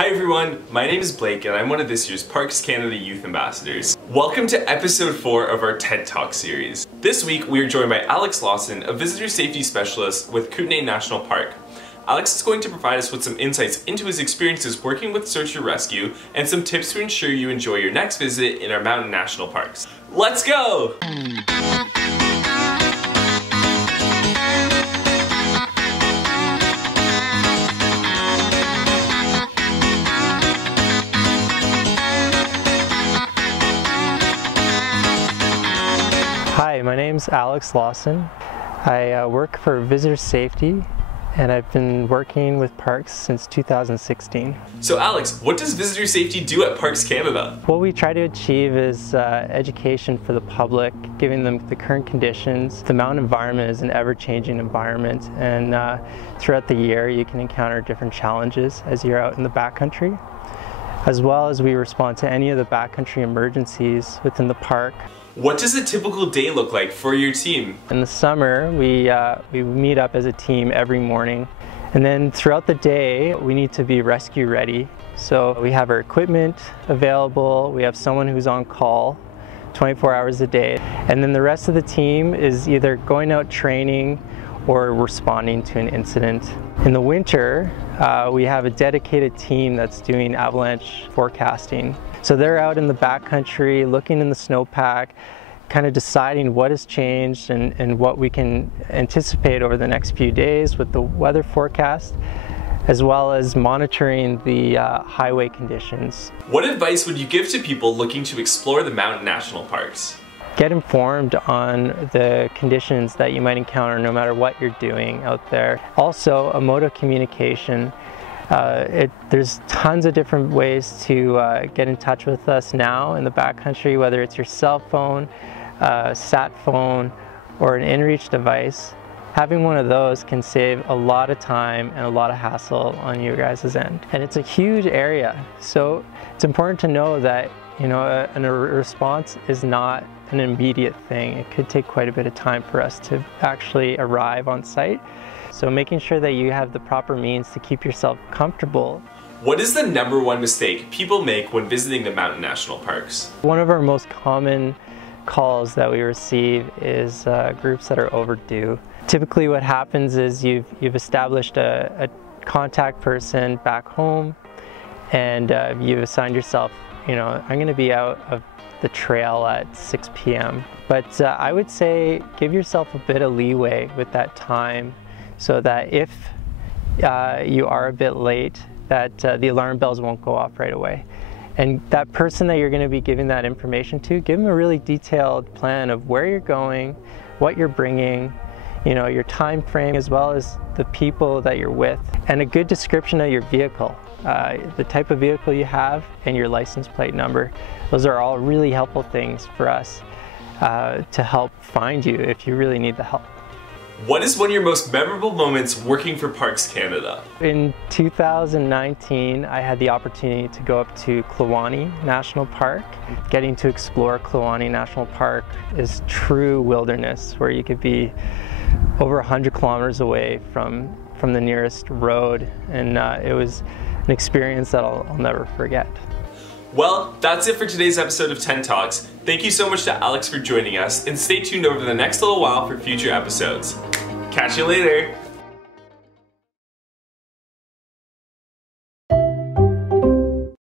Hi everyone, my name is Blake and I'm one of this year's Parks Canada Youth Ambassadors. Welcome to episode 4 of our TED Talk series. This week we are joined by Alex Lawson, a visitor safety specialist with Kootenay National Park. Alex is going to provide us with some insights into his experiences working with search and rescue and some tips to ensure you enjoy your next visit in our mountain national parks. Let's go! Hi, my name's Alex Lawson. I work for Visitor Safety and I've been working with parks since 2016. So Alex, what does Visitor Safety do at Parks Canada? What we try to achieve is education for the public, giving them the current conditions. The mountain environment is an ever-changing environment, and throughout the year you can encounter different challenges as you're out in the backcountry, as well as we respond to any of the backcountry emergencies within the park. What does a typical day look like for your team? In the summer, we meet up as a team every morning, and then throughout the day we need to be rescue ready. So we have our equipment available, we have someone who's on call 24 hours a day, and then the rest of the team is either going out training or responding to an incident. In the winter, we have a dedicated team that's doing avalanche forecasting. So they're out in the backcountry looking in the snowpack, kind of deciding what has changed and what we can anticipate over the next few days with the weather forecast, as well as monitoring the highway conditions. What advice would you give to people looking to explore the mountain national parks? Get informed on the conditions that you might encounter no matter what you're doing out there. Also, a mode of communication. There's tons of different ways to get in touch with us now in the backcountry, whether it's your cell phone, sat phone, or an inReach device. Having one of those can save a lot of time and a lot of hassle on you guys' end. And it's a huge area, so it's important to know that a response is not an immediate thing. It could take quite a bit of time for us to actually arrive on site. So making sure that you have the proper means to keep yourself comfortable. What is the #1 mistake people make when visiting the mountain national parks? One of our most common calls that we receive is groups that are overdue. Typically what happens is you've established a contact person back home, and you've assigned yourself, I'm going to be out of the trail at 6 p.m. But I would say give yourself a bit of leeway with that time, so that if you are a bit late, that the alarm bells won't go off right away. And that person that you're going to be giving that information to, give them a really detailed plan of where you're going, what you're bringing, your time frame, as well as the people that you're with, and a good description of your vehicle, the type of vehicle you have, and your license plate number. Those are all really helpful things for us to help find you if you really need the help. What is one of your most memorable moments working for Parks Canada? In 2019, I had the opportunity to go up to Kluane National Park. Getting to explore Kluane National Park is true wilderness, where you could be over 100 kilometers away from the nearest road, and it was an experience that I'll never forget. Well, that's it for today's episode of TED Talks. Thank you so much to Alex for joining us, and stay tuned over the next little while for future episodes. Catch you later!